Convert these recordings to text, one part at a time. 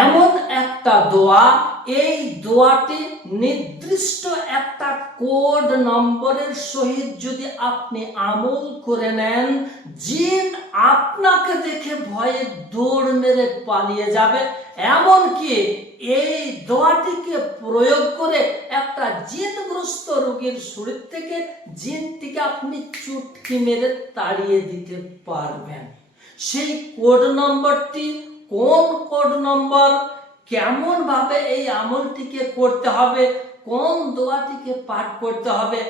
এমন একটা দোয়া, এই দোয়াটি নির্দিষ্ট একটা কোড নম্বরের সহিত যদি আপনি আমল করে নেন, জিন আপনাকে দেখে ভয়ে দৌড় মেরে পালিয়ে যাবে। এমনকি এই দোয়াটিকে প্রয়োগ করে একটা জিনগ্রস্ত রোগীর শরীর থেকে জিনটিকে আপনি চুটকি মেরে তাড়িয়ে দিতে পারবেন। সেই কোড নম্বরটি কোন কোড নম্বর, কেমন ভাবে এই আমলটিকে করতে হবে, কোন দোয়াটিকে পাঠ করতে হবে,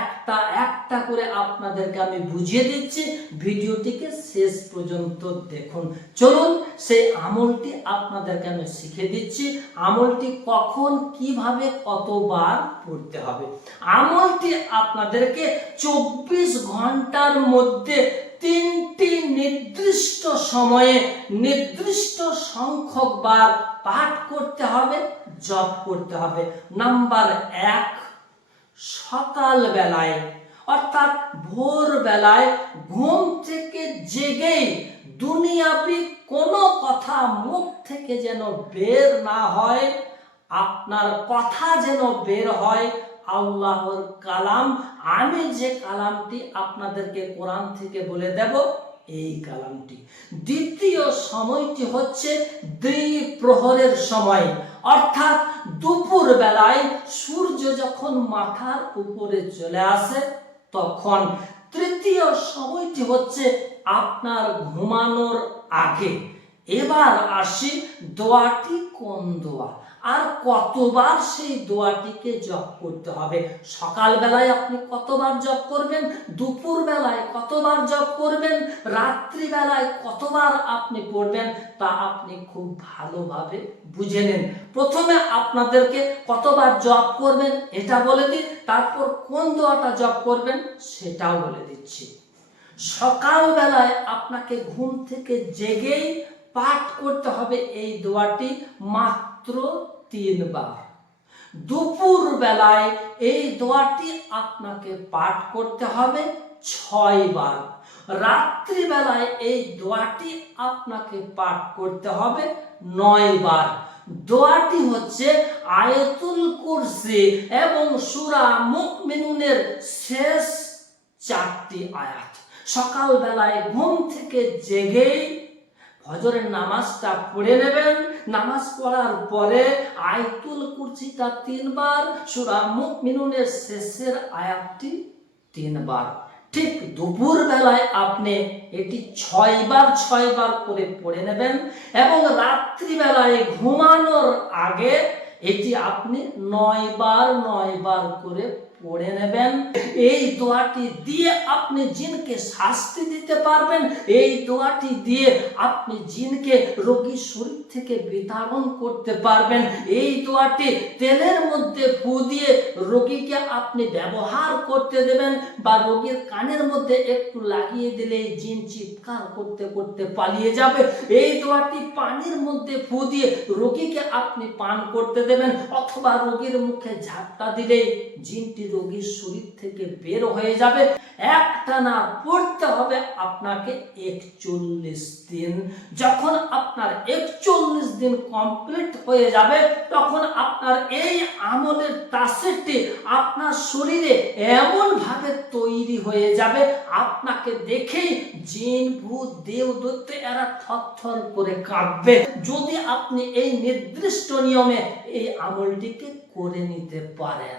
একটা একটা করে আপনাদেরকে আমি বুঝিয়ে দিচ্ছি। ভিডিওটিকে শেষ পর্যন্ত দেখুন। চলুন সেই আমলটি আপনাদেরকে আমি শিখিয়ে দিচ্ছি। আমলটি কখন, কিভাবে, কতবার পড়তে হবে। আমলটি আপনাদেরকে 24 ঘন্টার মধ্যে 3টি নির্দিষ্ট সময়ে নির্দিষ্ট সংখ্যক বার পাঠ করতে হবে, জপ করতে হবে। নাম্বার 1, সকাল বেলায় অর্থাৎ ভোর বেলায় ঘুম থেকে জেগেই দুনিয়াবি কোনো কথা মুখ থেকে যেন বের না হয়, আপনার কথা যেন বের হয় আল্লাহর কালাম। আমি যে কালামটি আপনাদেরকে কোরআন থেকে বলে দেব, এই কালামটি। দ্বিতীয় সময়টি হচ্ছে দ্বিপ্রহরের সময়, অর্থাৎ দুপুর বেলায় সূর্য যখন মাথার উপরে চলে আসে তখন। তৃতীয় সময়টি হচ্ছে আপনার ঘুমানোর আগে। এবার আসি দোয়াটি কোন দোয়া আর কতবার সেই দোয়াটিকে জপ করতে হবে। সকাল বেলায় আপনি কতবার জপ করবেন, দুপুর বেলায় কতবার জপ করবেন, রাত্রি বেলায় কতবার আপনি পড়বেন, তা আপনি খুব ভালোভাবে বুঝে নেন। প্রথমে আপনাদেরকে কতবার জপ করবেন এটা বলে দিই, তারপর কোন দোয়াটা জপ করবেন সেটাও বলে দিচ্ছি। সকাল বেলায় আপনাকে ঘুম থেকে জেগেই পাঠ করতে হবে এই দোয়াটি মাত্র 3 বার। দুপুর বেলায় এই দোয়াটি আপনাকে পাঠ করতে হবে 6 বার। রাত্রি বেলায় এই দোয়াটি আপনাকে পাঠ করতে হবে 9 বার। দোয়াটি হচ্ছে আয়াতুল কুরসি এবং সূরা মুমিনুনের শেষ 4টি আয়াত। সকাল বেলায় ঘুম থেকে জেগেই ফজরের নামাজটা পড়ে নেবেন। নামাজ পড়ার পরে আয়াতুল কুরসিটা 3 বার, সূরা মুমিনুনের শেষের আয়াতটি 3 বার। ঠিক দুপুর বেলায় আপনি এটি 6 বার করে পড়ে নেবেন এবং রাত্রি বেলায় ঘুমানোর আগে এটি আপনি 9 বার করে পড়ে নেবেন। এই দোয়াটি দিয়ে আপনি জিনকে শাস্তি দিতে পারবেন। এই দোয়াটি দিয়ে আপনি জিনকে রোগীর শরীর থেকে বিতাড়ন করতে পারবেন। এই দোয়াটি তেলের মধ্যে ফু দিয়ে রোগীকে আপনি ব্যবহার করতে দেবেন, বা রোগীর কানের মধ্যে একটু লাগিয়ে দিলে জিন চিৎকার করতে করতে পালিয়ে যাবে। এই দোয়াটি পানির মধ্যে ফু দিয়ে রোগীকে আপনি পান করতে দেবেন, অথবা রোগীর মুখে ঝাপটা দিলেই জিনটি রোগীর শরীর থেকে বের হয়ে যাবে। একটানা পড়তে হবে আপনাকে 41 দিন। যখন আপনার 41 দিন কমপ্লিট হয়ে যাবে তখন আপনার এই আমলের তাসিরটি আপনার শরীরে এমন ভাবে তৈরি হয়ে যাবে, আপনাকে দেখেই জিন ভূত দেব দৈত্য এরা থরথর করে কাঁপবে। যদি আপনি এই নির্দিষ্ট নিয়মে এই আমলটিকে করে নিতে পারেন।